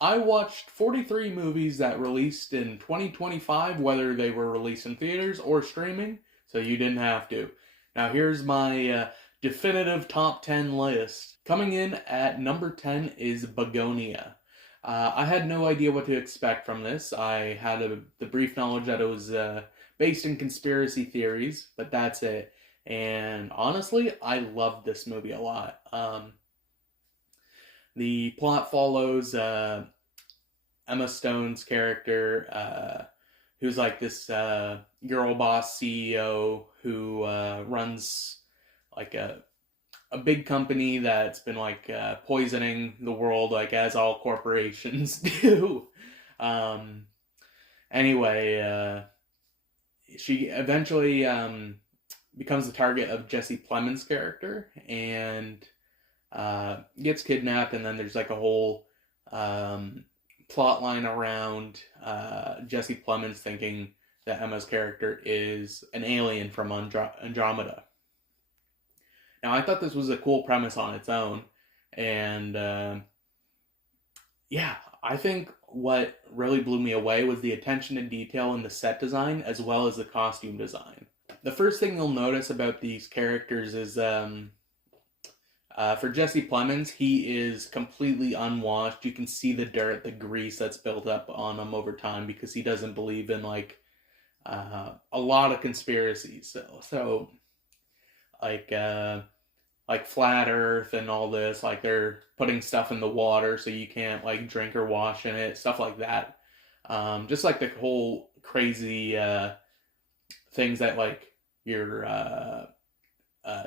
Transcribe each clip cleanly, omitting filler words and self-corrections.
I watched 43 movies that released in 2025, whether they were released in theaters or streaming, so you didn't have to. Now, here's my definitive top 10 list. Coming in at number 10 is Bugonia. I had no idea what to expect from this. I had the brief knowledge that it was based in conspiracy theories, but that's it. And honestly, I loved this movie a lot. The plot follows Emma Stone's character, who's like this girl boss CEO who runs like a big company that's been like poisoning the world, like as all corporations do. Um, anyway, she eventually becomes the target of Jesse Plemons' character and gets kidnapped, and then there's like a whole plot line around Jesse Plemons thinking that Emma's character is an alien from Andromeda. Now, I thought this was a cool premise on its own, and yeah, I think what really blew me away was the attention to detail in the set design as well as the costume design. The first thing you'll notice about these characters is for Jesse Plemons, he is completely unwashed. You can see the dirt, the grease that's built up on him over time because he doesn't believe in like a lot of conspiracies. So like flat Earth and all this, like they're putting stuff in the water so you can't like drink or wash in it, stuff like that. Just like the whole crazy things that like your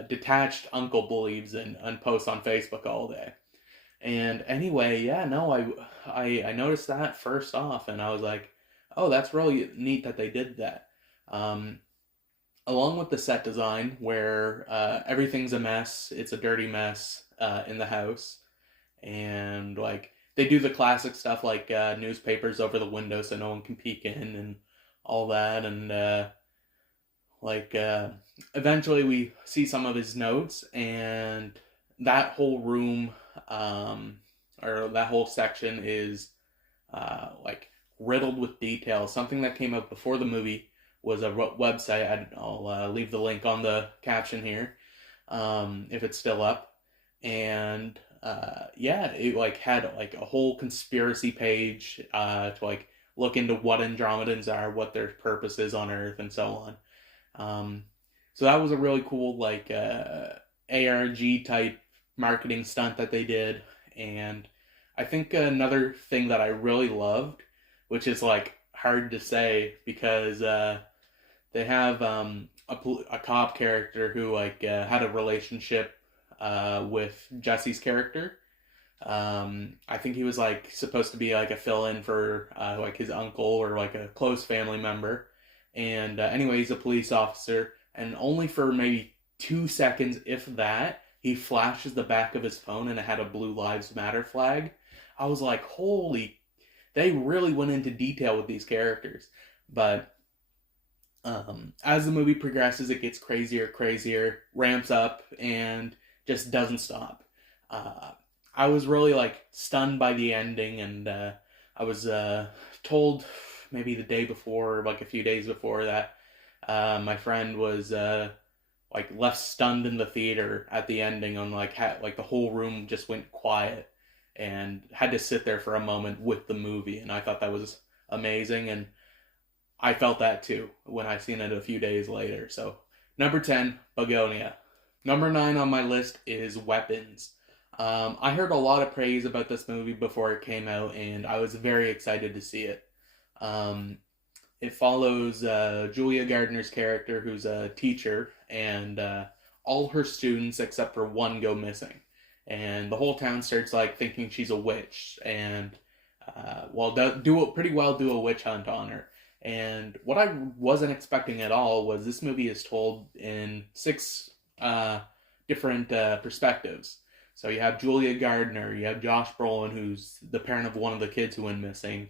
detached uncle believes in and posts on Facebook all day. And anyway, yeah, no, I noticed that first off, and I was like, oh, that's really neat that they did that. Along with the set design, where everything's a mess, it's a dirty mess in the house, and like they do the classic stuff like newspapers over the window so no one can peek in and all that, and eventually we see some of his notes, and that whole room or that whole section is like riddled with details. Something that came up before the movie was a website. I'll leave the link on the caption here if it's still up. And yeah, it like had like a whole conspiracy page to like look into what Andromedans are, what their purpose is on Earth, and so on. So that was a really cool like ARG type marketing stunt that they did. And I think another thing that I really loved, which is like hard to say because they have a cop character who like had a relationship with Jesse's character. I think he was like supposed to be like a fill-in for like his uncle or like a close family member. And anyway, he's a police officer, and only for maybe 2 seconds, if that, he flashes the back of his phone and it had a Blue Lives Matter flag. I was like, holy, they really went into detail with these characters. But as the movie progresses, it gets crazier, ramps up, and just doesn't stop. I was really like stunned by the ending, and I was told maybe the day before, like a few days before, that my friend was like left stunned in the theater at the ending, on like like the whole room just went quiet and had to sit there for a moment with the movie, and I thought that was amazing, and I felt that too when I seen it a few days later. So number 10, Bugonia. Number 9 on my list is Weapons. I heard a lot of praise about this movie before it came out, and I was very excited to see it. It follows Julia Gardner's character, who's a teacher, and all her students except for one go missing. And the whole town starts like thinking she's a witch, and do a witch hunt on her. And what I wasn't expecting at all was this movie is told in 6 different perspectives. So you have Julia Gardner, you have Josh Brolin, who's the parent of one of the kids who went missing.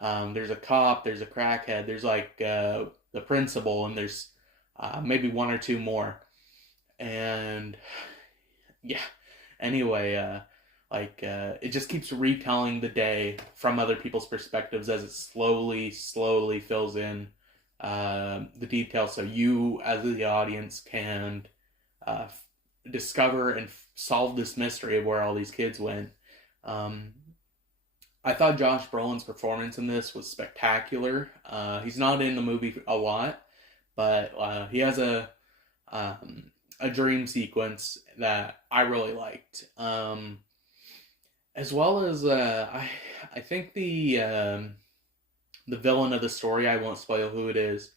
There's a cop, there's a crackhead, there's like the principal, and there's maybe 1 or 2 more. And yeah, anyway, it just keeps retelling the day from other people's perspectives as it slowly fills in the details, so you as the audience can uh, discover and solve this mystery of where all these kids went. Um, I thought Josh Brolin's performance in this was spectacular. He's not in the movie a lot, but he has a dream sequence that I really liked. As well as I think the villain of the story, I won't spoil who it is.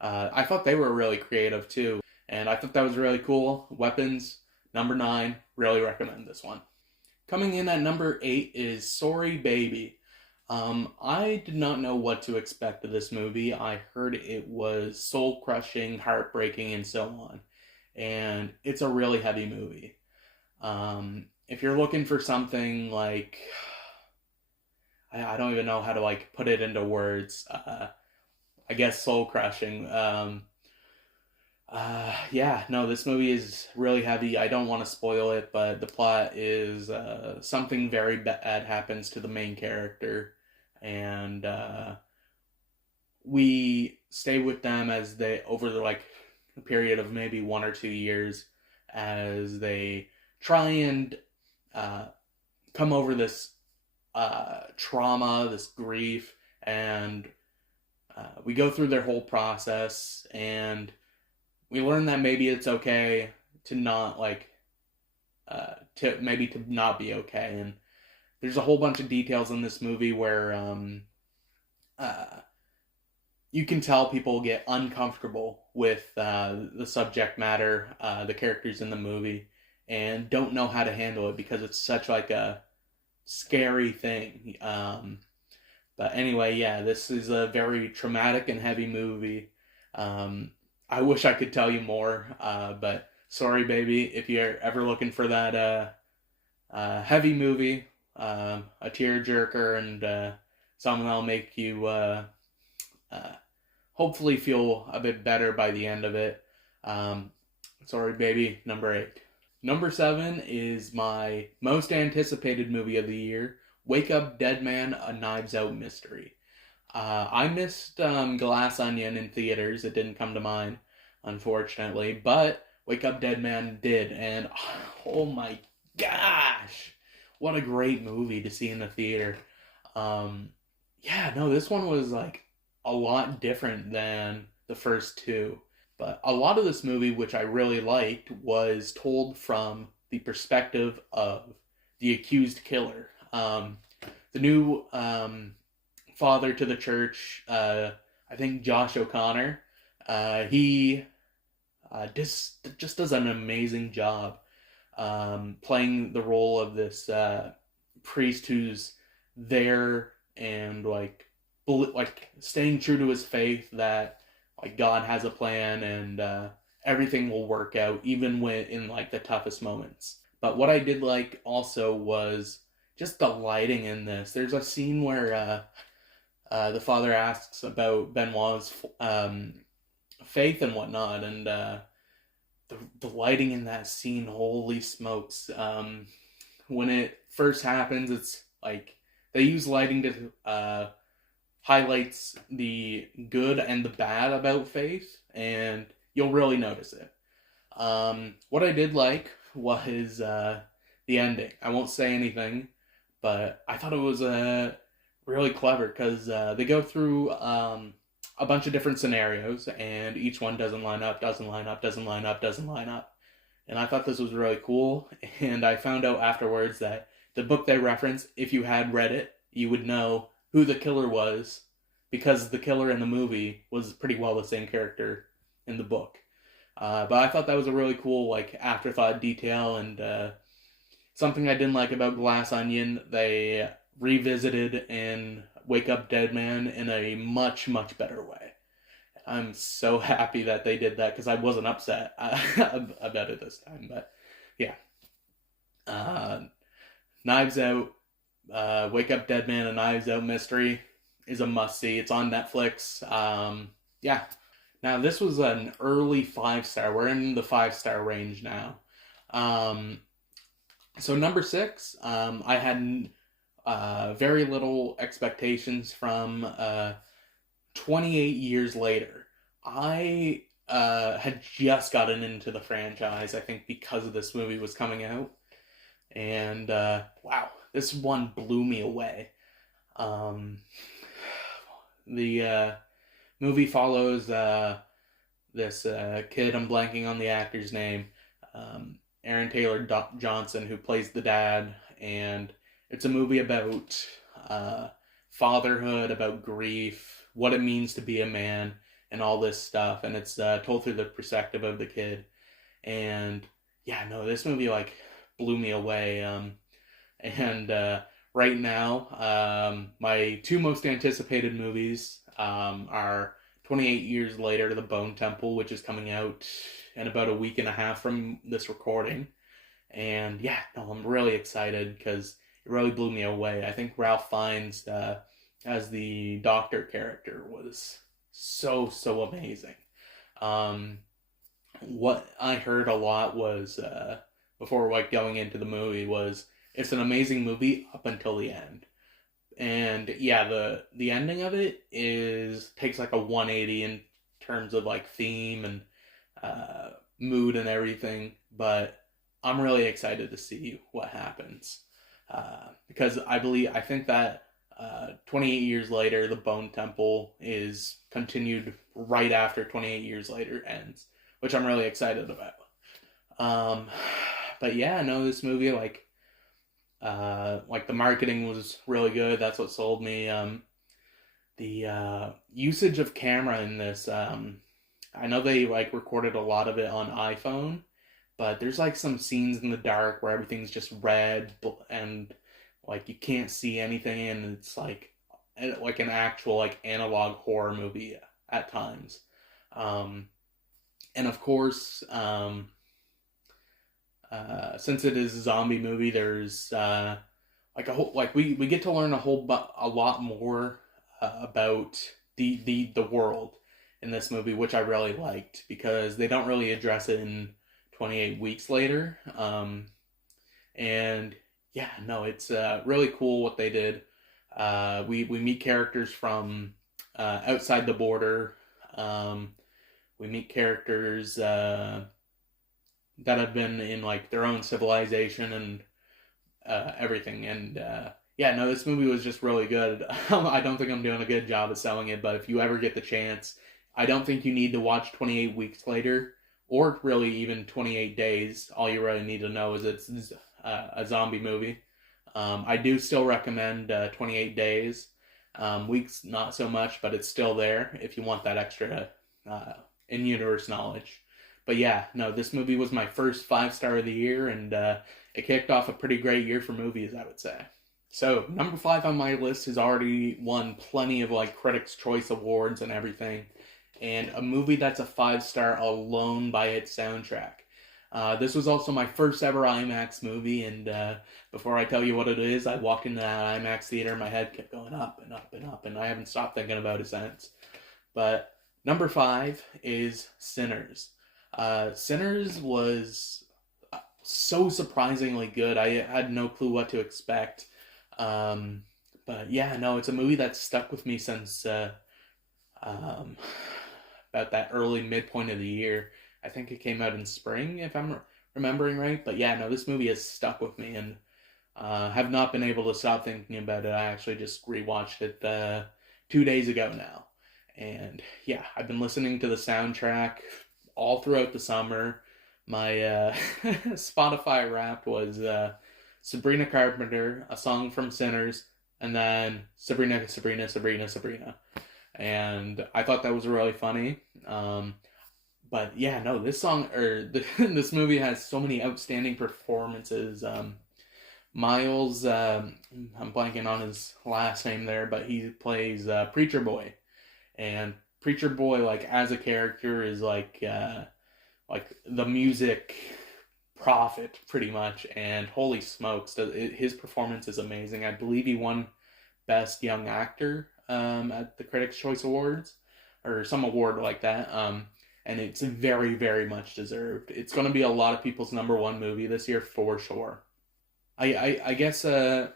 I thought they were really creative too, and I thought that was really cool. Weapons, number 9, really recommend this one. Coming in at number 8 is Sorry Baby. I did not know what to expect of this movie. I heard it was soul-crushing, heartbreaking, and so on. And it's a really heavy movie. If you're looking for something like... I don't even know how to like put it into words. I guess soul-crushing. Yeah, no, this movie is really heavy. I don't want to spoil it, but the plot is something very bad happens to the main character, and we stay with them as they over the like a period of maybe 1 or 2 years as they try and come over this trauma, this grief, and we go through their whole process, and we learn that maybe it's okay to not to not be okay. And there's a whole bunch of details in this movie where you can tell people get uncomfortable with the subject matter, the characters in the movie, and don't know how to handle it because it's such like a scary thing. But anyway, yeah, this is a very traumatic and heavy movie. I wish I could tell you more, but Sorry Baby, if you're ever looking for that heavy movie, a tearjerker, and something that'll make you hopefully feel a bit better by the end of it, Sorry Baby, number 8. Number 7 is my most anticipated movie of the year, Wake Up Dead Man, A Knives Out Mystery. I missed Glass Onion in theaters. It didn't come to mind, unfortunately. But Wake Up Dead Man did. And oh my gosh, what a great movie to see in the theater. Yeah, no, this one was like a lot different than the first two. But a lot of this movie, which I really liked, was told from the perspective of the accused killer. The new father to the church, I think Josh O'Connor, he just does an amazing job playing the role of this priest who's there and like staying true to his faith that like God has a plan and everything will work out even when in like the toughest moments. But what I did like also was just the lighting in this. There's a scene where the father asks about Benoit's faith and whatnot, and the lighting in that scene, holy smokes. When it first happens, it's like they use lighting to highlights the good and the bad about faith, and you'll really notice it. What I did like was the ending. I won't say anything, but I thought it was really clever because they go through a bunch of different scenarios, and each one doesn't line up. And I thought this was really cool, and I found out afterwards that the book they reference, if you had read it, you would know who the killer was, because the killer in the movie was pretty well the same character in the book. But I thought that was a really cool like afterthought detail, and something I didn't like about Glass Onion, they revisited in Wake Up Dead Man in a much, much better way. I'm so happy that they did that because I wasn't upset about it this time. But yeah. Knives Out, Wake Up Dead Man, A Knives Out Mystery is a must-see. It's on Netflix. Yeah. Now, this was an early 5-star. We're in the 5-star range now. So number six, I had very little expectations from 28 years later. I had just gotten into the franchise, I think, because of this movie was coming out. And wow, this one blew me away. Um, the movie follows this kid, I'm blanking on the actor's name, Aaron Taylor Johnson, who plays the dad. And it's a movie about uh, fatherhood, about grief, what it means to be a man, and all this stuff. And it's told through the perspective of the kid. And yeah, no, this movie like blew me away. And right now, my two most anticipated movies are 28 Years Later, The Bone Temple, which is coming out in about a week and a half from this recording. And yeah, no, I'm really excited because it really blew me away. I think Ralph Fiennes, as the doctor character, was so amazing. Um, what I heard a lot was before like going into the movie was it's an amazing movie up until the end. And yeah, the ending of it is takes like a 180 in terms of like theme and uh, mood and everything. But I'm really excited to see what happens because I think that 28 years later, the Bone Temple is continued right after 28 years later ends, which I'm really excited about. Um, but yeah, no, this movie like the marketing was really good. That's what sold me. The usage of camera in this, I know they like recorded a lot of it on iPhone, but there's like some scenes in the dark where everything's just red and like you can't see anything, and it's like an actual like analog horror movie at times. Um, and of course, since it is a zombie movie, there's like a whole like we get to learn a lot more about the world in this movie, which I really liked because they don't really address it in 28 weeks later. And yeah, no, it's really cool what they did. We meet characters from outside the border. Um, we meet characters that have been in like their own civilization and everything. And yeah, no, this movie was just really good. I don't think I'm doing a good job of selling it, but if you ever get the chance, I don't think you need to watch 28 Weeks Later or really even 28 Days. All you really need to know is it's a zombie movie. I do still recommend 28 Days. Weeks, not so much, but it's still there if you want that extra in universe knowledge. But yeah, no, this movie was my first 5 star of the year, and it kicked off a pretty great year for movies, I would say. So number five on my list has already won plenty of like Critics' Choice Awards and everything, and a movie that's a 5 star alone by its soundtrack. This was also my first ever IMAX movie, and before I tell you what it is, I walked into that IMAX theater, and my head kept going up and up and up, and I haven't stopped thinking about it since. But number five is Sinners. Sinners was so surprisingly good. I had no clue what to expect. Um, but yeah, no, it's a movie that's stuck with me since um, about that early midpoint of the year. I think it came out in spring, if I'm remembering right. But yeah, no, this movie has stuck with me and have not been able to stop thinking about it. I actually just rewatched it 2 days ago now. And yeah, I've been listening to the soundtrack all throughout the summer. My Spotify Wrapped was Sabrina Carpenter, a song from Sinners, and then Sabrina, Sabrina, Sabrina, Sabrina. And I thought that was really funny. But yeah, no, this song this movie has so many outstanding performances. Miles, I'm blanking on his last name there, but he plays Preacher Boy, and Preacher Boy, like as a character, is like the music prophet pretty much. And holy smokes, his performance is amazing. I believe he won Best Young Actor at the Critics' Choice Awards or some award like that. And it's very much deserved. It's going to be a lot of people's number one movie this year for sure. I guess the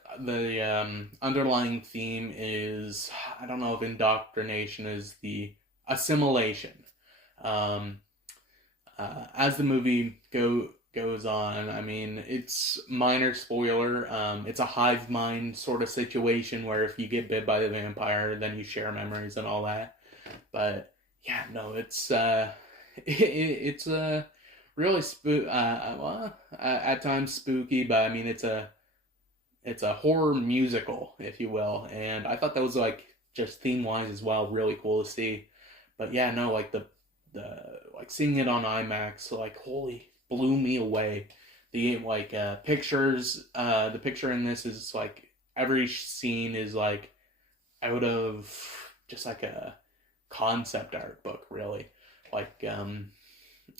underlying theme is, I don't know if indoctrination is the assimilation. Um, as the movie goes on, I mean, it's minor spoiler. It's a hive mind sort of situation where if you get bit by the vampire, then you share memories and all that. But yeah, no, it's really well, at times spooky, but I mean, it's a horror musical, if you will, and I thought that was like just theme wise as well, really cool to see. But yeah, no, like the like seeing it on IMAX, like holy, blew me away. The like pictures, the picture in this is like every scene is like out of just like a concept art book, really. Like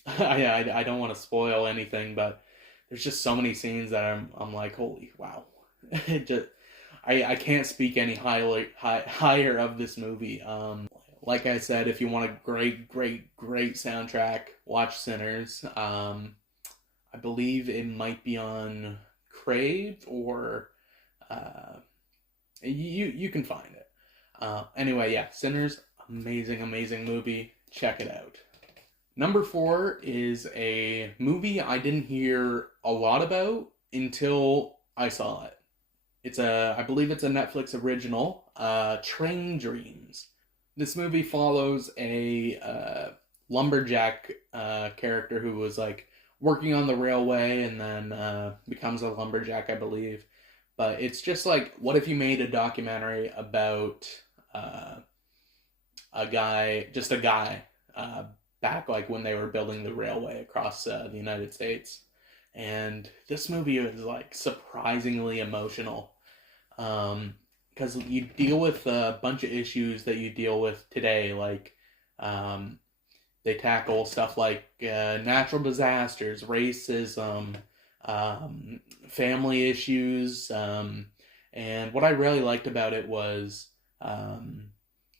I don't want to spoil anything, but there's just so many scenes that I'm like, holy wow. just I can't speak any higher of this movie. Like I said, if you want a great soundtrack, watch Sinners. I believe it might be on Crave or you can find it. Anyway, yeah, Sinners, amazing movie. Check it out. Number four is a movie I didn't hear a lot about until I saw it. I believe it's a Netflix original, Train Dreams. This movie follows a lumberjack character who was like working on the railway and then becomes a lumberjack, I believe. But it's just like, what if you made a documentary about uh, just a guy, back like when they were building the railway across the United States. And this movie is like surprisingly emotional, because you deal with a bunch of issues that you deal with today, like um, they tackle stuff like natural disasters, racism, family issues, and what I really liked about it was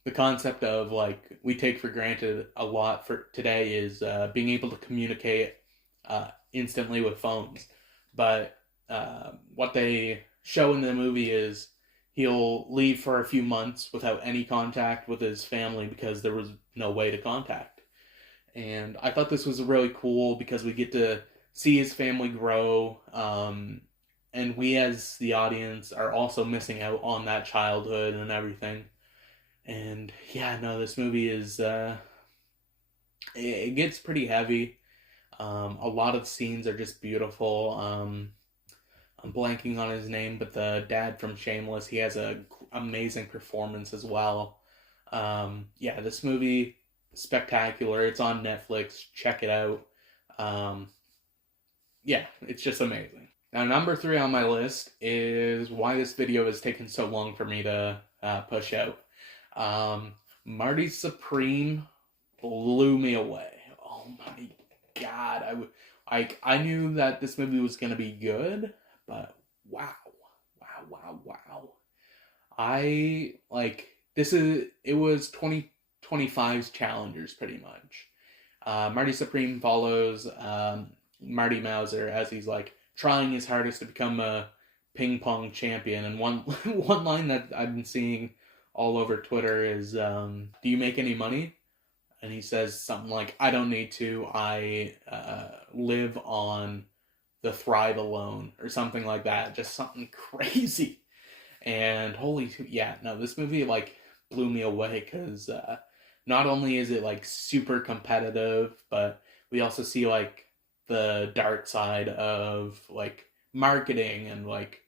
the concept of like we take for granted a lot for today is being able to communicate instantly with phones. But what they show in the movie is he'll leave for a few months without any contact with his family because there was no way to contact. And I thought this was really cool because we get to see his family grow, and we as the audience are also missing out on that childhood and everything. And yeah, no, this movie is it gets pretty heavy. A lot of scenes are just beautiful. I'm blanking on his name, but the dad from Shameless, he has a amazing performance as well. Yeah, this movie spectacular. It's on Netflix. Check it out. Um, yeah, it's just amazing. Now, number three on my list is why this video has taken so long for me to push out. Marty Supreme blew me away. Oh my god! I knew that this movie was gonna be good, but wow, wow! I like this is it was 2025's Challengers pretty much. Marty Supreme follows Marty Mauser as he's like trying his hardest to become a ping pong champion, and one one line that I've been seeing all over Twitter is, "Do you make any money?" And he says something like, "I don't need to. I live on the Thrive alone," or something like that. Just something crazy. And holy, yeah, no, this movie like blew me away because not only is it like super competitive, but we also see like the dark side of like marketing and like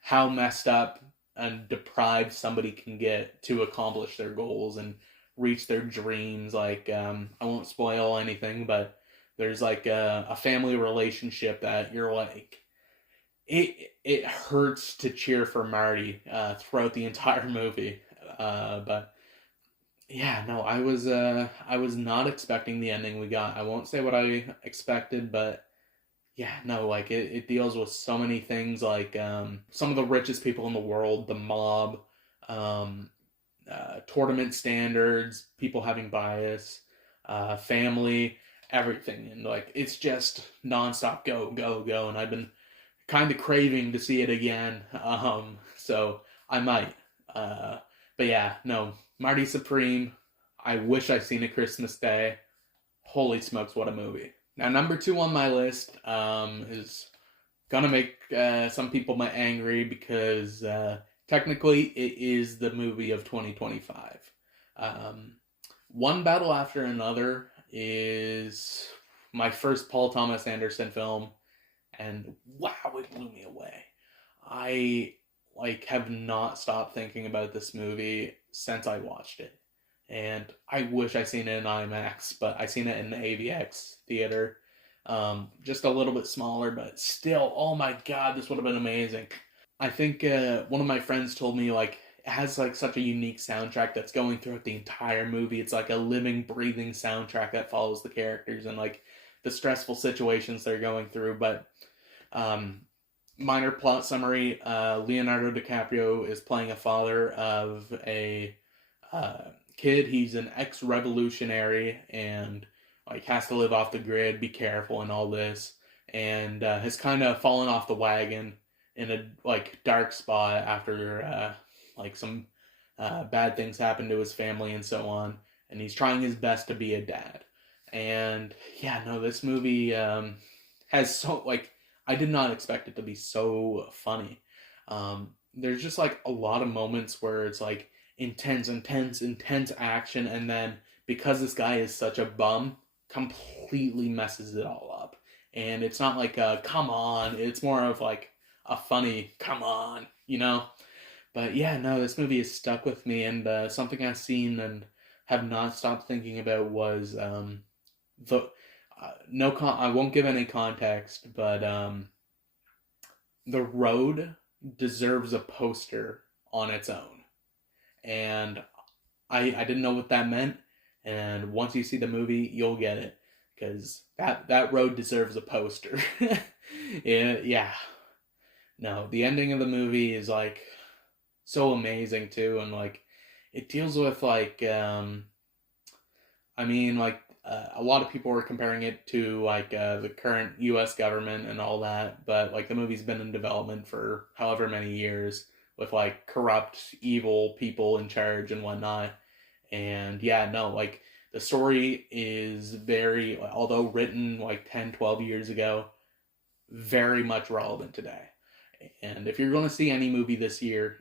how messed up and deprived somebody can get to accomplish their goals and reach their dreams. Like I won't spoil anything, but there's like a family relationship that you're like it hurts to cheer for Marty throughout the entire movie. But yeah, no, I was not expecting the ending we got. I won't say what I expected, but yeah, no, like it deals with so many things, like some of the richest people in the world, the mob, um, tournament standards, people having bias, family, everything, and like it's just nonstop go, and I've been kind of craving to see it again. So I might. But yeah, no, Marty Supreme. I wish I'd seen a Christmas Day. Holy smokes, what a movie! Now, number two on my list is gonna make some people angry because technically it is the movie of 2025. Um, One Battle After Another is my first Paul Thomas Anderson film, and wow, it blew me away. I have not stopped thinking about this movie since I watched it. And I wish I seen it in IMAX, but I seen it in the AVX theater. Just a little bit smaller, but still, oh my god, this would have been amazing. I think one of my friends told me it has such a unique soundtrack that's going throughout the entire movie. It's like a living, breathing soundtrack that follows the characters and the stressful situations they're going through. But um, minor plot summary: Leonardo DiCaprio is playing a father of a kid. He's an ex-revolutionary and has to live off the grid, be careful, and all this, and has kind of fallen off the wagon in a dark spot after some bad things happen to his family and so on. And he's trying his best to be a dad. And yeah, no, this movie has I did not expect it to be so funny. There's just a lot of moments where it's intense action, and then because this guy is such a bum, completely messes it all up. And it's not a come on, it's more of a funny come on, you know? But yeah, no, this movie has stuck with me, and something I've seen and have not stopped thinking about was the I won't give any context, but The Road deserves a poster on its own. And I didn't know what that meant, and once you see the movie, you'll get it, because that road deserves a poster. Yeah. No, the ending of the movie is so amazing too, and it deals with a lot of people were comparing it to the current U.S. government and all that, but the movie's been in development for however many years with corrupt, evil people in charge and whatnot. And yeah, no, the story is very, although written 10, 12 years ago, very much relevant today. And if you're going to see any movie this year,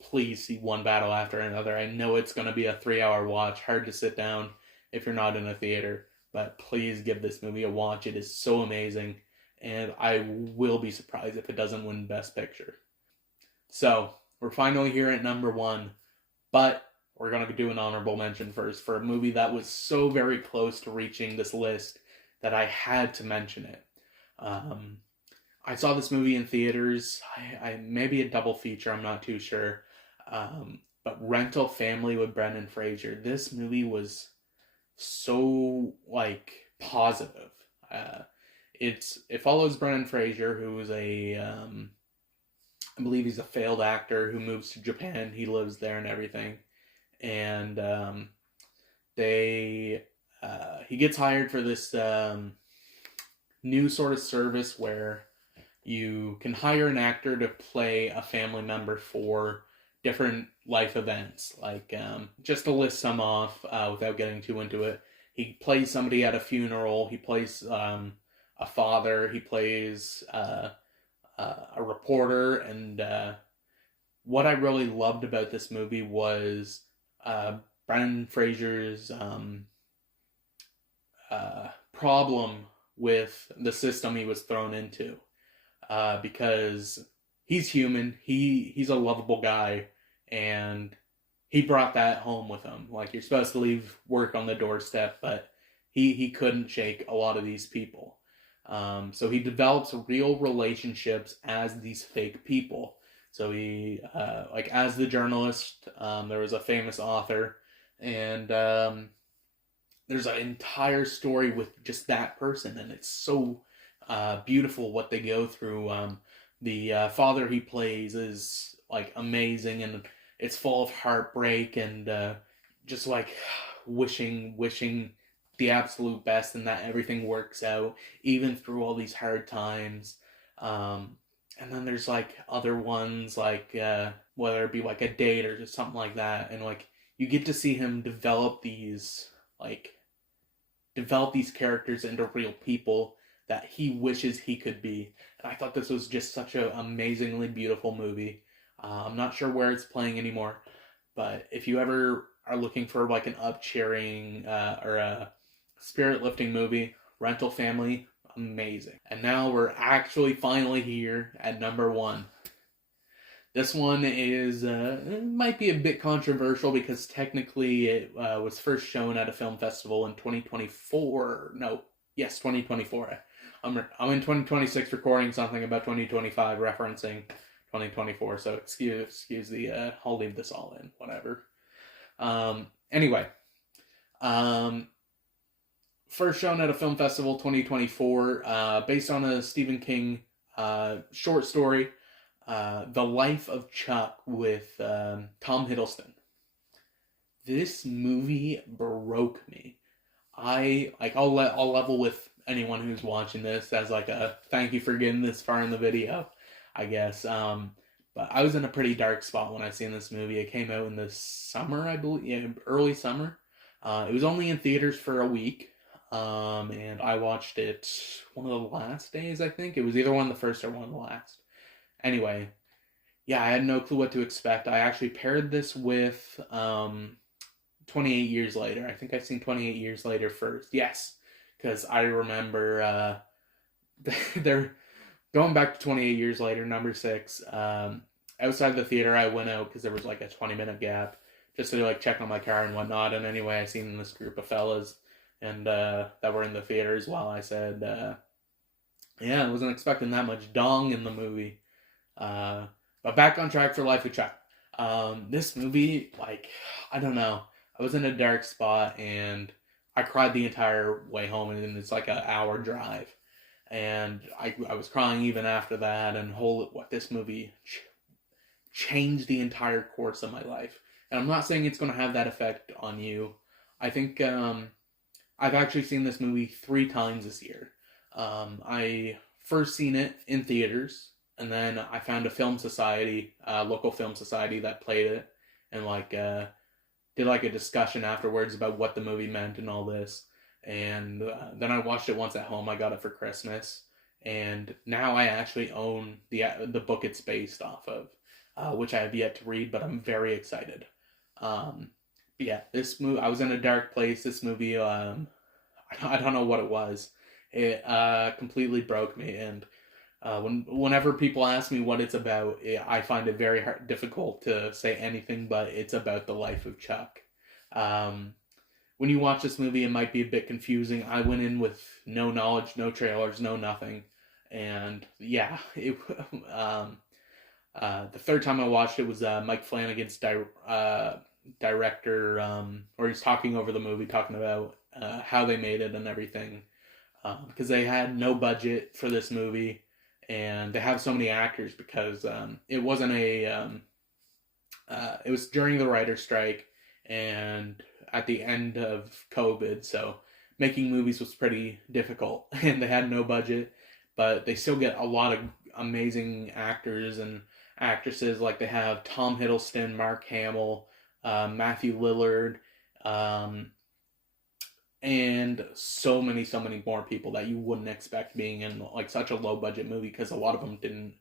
please see One Battle After Another. I know it's going to be a 3-hour watch, hard to sit down if you're not in a theater, but please give this movie a watch. It is so amazing, and I will be surprised if it doesn't win Best Picture. So, we're finally here at number one, but we're going to do an honorable mention first for a movie that was so very close to reaching this list that I had to mention it. I saw this movie in theaters. I maybe a double feature, I'm not too sure. But Rental Family with Brendan Fraser. This movie was so positive. It follows Brendan Fraser, who is I believe he's a failed actor who moves to Japan. He lives there and everything, and he gets hired for this new sort of service where you can hire an actor to play a family member for different life events. Just to list some off without getting too into it, he plays somebody at a funeral. He plays a father. He plays a reporter. And what I really loved about this movie was Brendan Fraser's problem with the system he was thrown into. Because he's human, he's a lovable guy, and he brought that home with him. You're supposed to leave work on the doorstep, but he couldn't shake a lot of these people. So he develops real relationships as these fake people. So he, as the journalist, there was a famous author, and there's an entire story with just that person, and it's so beautiful what they go through. The father he plays is amazing, and it's full of heartbreak and just wishing the absolute best and that everything works out even through all these hard times. Um, and then there's like other ones like whether it be like a date or just something like that, and like you get to see him like develop these characters into real people that he wishes he could be. And I thought this was just such an amazingly beautiful movie. I'm not sure where it's playing anymore, but if you ever are looking for like an up cheering or a spirit lifting movie, Rental Family, amazing. And now we're actually finally here at number one. This one is it might be a bit controversial because technically it was first shown at a film festival in 2024. No, yes, 2024. I'm in 2026 recording something about 2025 referencing 2024. So excuse the I'll leave this all in, whatever. Anyway, first shown at a film festival 2024, based on a Stephen King short story. The Life of Chuck with Tom Hiddleston. This movie broke me. I'll level with anyone who's watching this as like a thank you for getting this far in the video, I guess. But I was in a pretty dark spot when I seen this movie. It came out in the summer, I believe, yeah, early summer. It was only in theaters for a week, and I watched it one of the last days. I think it was either one of the first or one of the last. Anyway, yeah, I had no clue what to expect. I actually paired this with 28 Years Later. I think I've seen 28 Years Later first. Yes, because I remember they're going back to 28 Years Later, number 6. Outside the theater, I went out because there was like a 20-minute gap just to like check on my car and whatnot. And anyway, I seen this group of fellas and that were in the theater as well. I said, yeah, I wasn't expecting that much dong in the movie. But back on track for Life of Chuck. This movie, like, I don't know. I was in a dark spot and I cried the entire way home, and it's like an hour drive. And I was crying even after that, and this movie changed the entire course of my life. And I'm not saying it's going to have that effect on you. I think I've actually seen this movie 3 times this year. I first seen it in theaters, and then I found a film society, local film society that played it, and like did like a discussion afterwards about what the movie meant and all this. And then I watched it once at home. I got it for Christmas, and now I actually own the book it's based off of, which I have yet to read, but I'm very excited. But yeah, this movie, I was in a dark place. This movie, I don't know what it was. It completely broke me, and whenever people ask me what it's about, I find it very difficult to say anything, but it's about the life of Chuck. When you watch this movie, it might be a bit confusing. I went in with no knowledge, no trailers, no nothing, and yeah, the third time I watched it was Mike Flanagan's director, where he's talking over the movie, talking about how they made it and everything, because they had no budget for this movie. And they have so many actors because it wasn't it was during the writer's strike and at the end of COVID, so making movies was pretty difficult, and they had no budget, but they still get a lot of amazing actors and actresses. Like they have Tom Hiddleston, Mark Hamill, Matthew Lillard, and so many more people that you wouldn't expect being in like such a low budget movie, because a lot of them didn't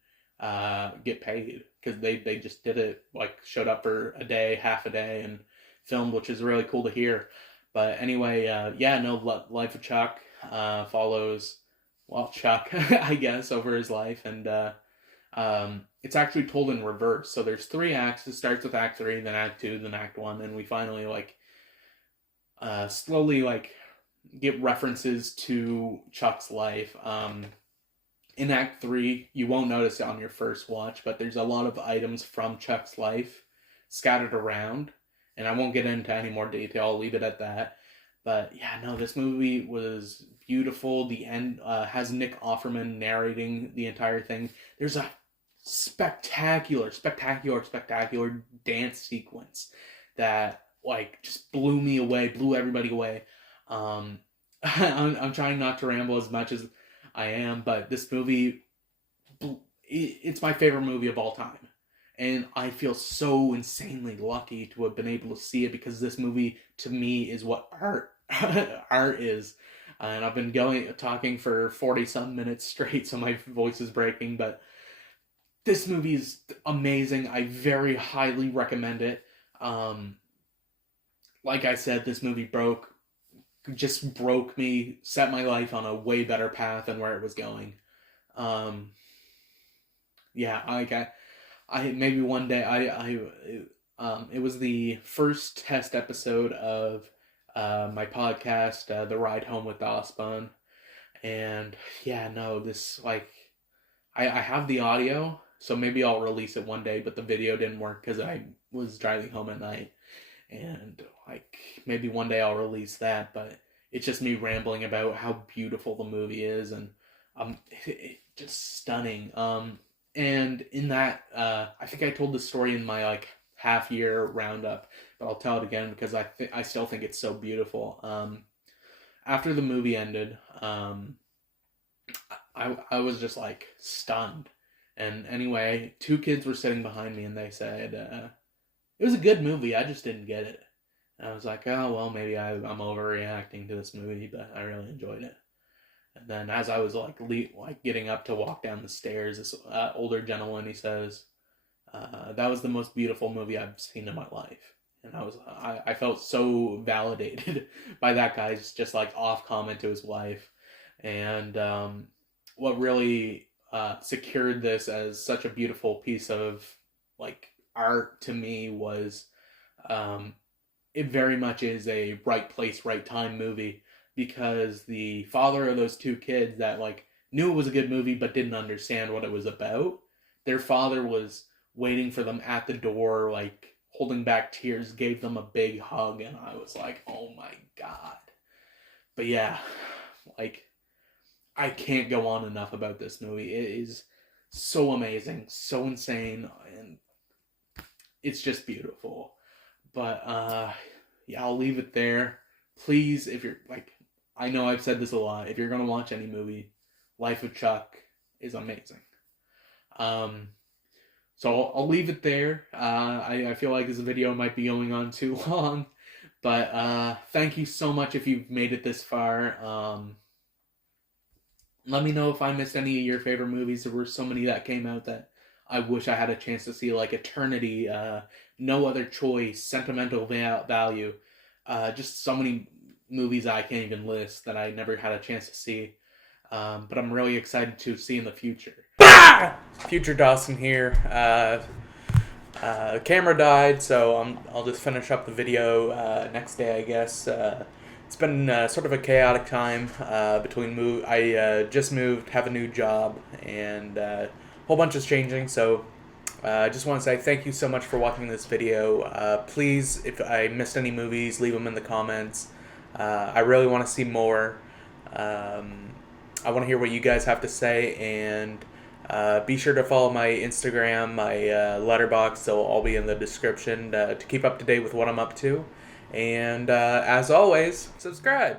get paid because they just did it, like showed up for a day, half a day, and filmed, which is really cool to hear. But anyway, Life of Chuck follows, well, Chuck, I guess, over his life, and it's actually told in reverse. So there's 3 acts. It starts with Act 3, then Act 2, then Act 1, and we finally slowly get references to Chuck's life. In Act 3, you won't notice it on your first watch, but there's a lot of items from Chuck's life scattered around, and I won't get into any more detail. I'll leave it at that. But yeah, no, this movie was beautiful. The end has Nick Offerman narrating the entire thing. There's a spectacular dance sequence that just blew me away, blew everybody away. I'm trying not to ramble as much as I am, but this movie it's my favorite movie of all time. And I feel so insanely lucky to have been able to see it, because this movie to me is what art art is. And I've been talking for 40 some minutes straight, so my voice is breaking, but this movie is amazing. I very highly recommend it. Um, like I said, this movie broke me, set my life on a way better path than where it was going. Um, yeah, I maybe one day it was the first test episode of my podcast, The Ride Home with Osbon, and yeah, no, this like I have the audio, so maybe I'll release it one day, but the video didn't work because I was driving home at night, and like maybe one day I'll release that, but it's just me rambling about how beautiful the movie is, and just stunning. And in that, I think I told the story in my like half year roundup, but I'll tell it again because I still think it's so beautiful. After the movie ended, I was just like stunned. And anyway, two kids were sitting behind me, and they said it was a good movie. I just didn't get it. And I was like, oh well, maybe I'm overreacting to this movie, but I really enjoyed it. And then as I was like getting up to walk down the stairs, this older gentleman, he says, "That was the most beautiful movie I've seen in my life." And I felt so validated by that guy's just like off comment to his wife. And what really secured this as such a beautiful piece of like art to me was it very much is a right place, right time movie, because the father of those two kids that like knew it was a good movie but didn't understand what it was about, their father was waiting for them at the door, like holding back tears, gave them a big hug, and I was like, oh my god. But yeah, like I can't go on enough about this movie. It is so amazing, so insane, and it's just beautiful. But yeah, I'll leave it there. Please, if you're like, I know I've said this a lot, if you're gonna watch any movie, Life of Chuck is amazing. So I'll leave it there. I feel like this video might be going on too long, but thank you so much if you've made it this far. Let me know if I missed any of your favorite movies. There were so many that came out that I wish I had a chance to see, like Eternity, No Other Choice, Sentimental Value. Just so many movies I can't even list that I never had a chance to see. But I'm really excited to see in the future. Future Dawson here. The camera died, so I'll just finish up the video next day, I guess. It's been sort of a chaotic time between I just moved, have a new job, and a whole bunch is changing, so I just want to say thank you so much for watching this video. Please, if I missed any movies, leave them in the comments. I really want to see more. I want to hear what you guys have to say, and be sure to follow my Instagram, my letterbox. They'll all be in the description to keep up to date with what I'm up to. And as always, subscribe.